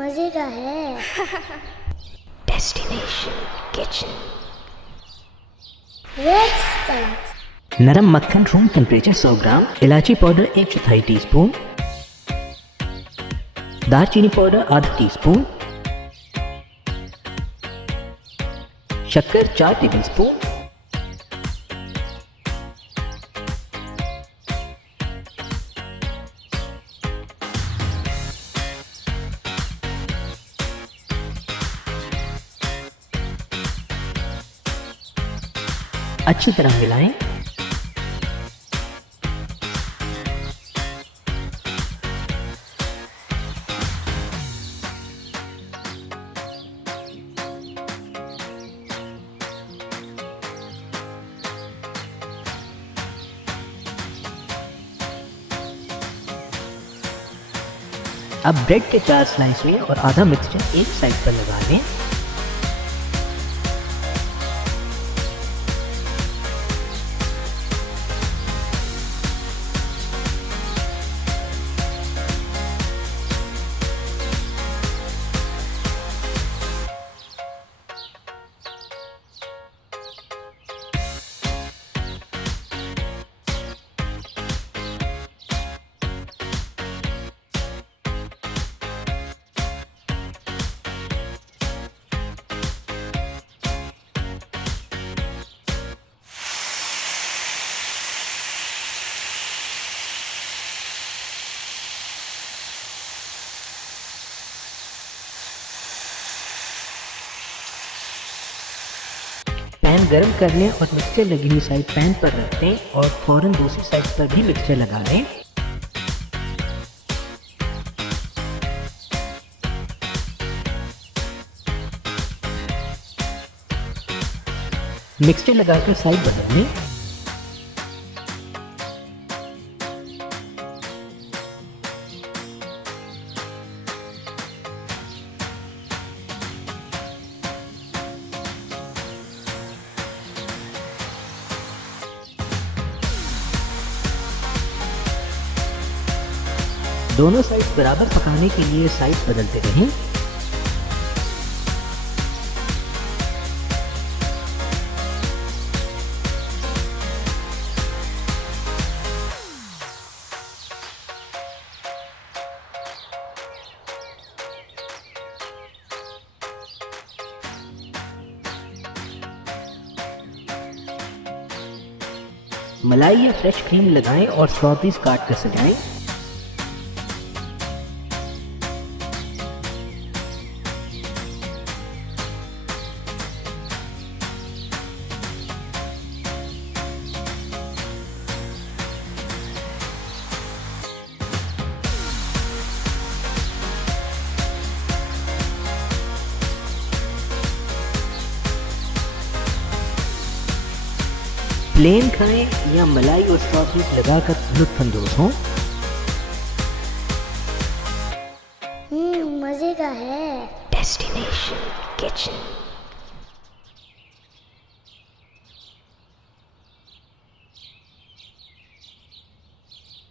मजे का है। Destination kitchen. Let's start. नरम मक्खन रूम टेम्परेचर 100 ग्राम, इलायची पाउडर 1/4 टीस्पून, दालचीनी पाउडर आधा टीस्पून, शक्कर 4 टेबलस्पून, अच्छी तरह मिलाएं। अब ब्रेड के 4 स्लाइस में और आधा मिक्सचर एक साइड पर लगा लें। पैन गरम कर लें और मिक्सचर लगी हुई साइड पैन पर रख दें और फौरन दूसरी साइड पर भी मिक्सचर लगा लें। मिक्सचर लगाकर साइड बदल लें। दोनों साइड बराबर पकाने के लिए साइड बदलते रहें। मलाई या फ्रेश क्रीम लगाएं और स्ट्रॉबेरीज काट कर सजाएं। प्लेन खाएं या मलाई और स्ट्रॉबेरीज लगाकर लुत्फानंदोज हों। मजे का है। Destination kitchen.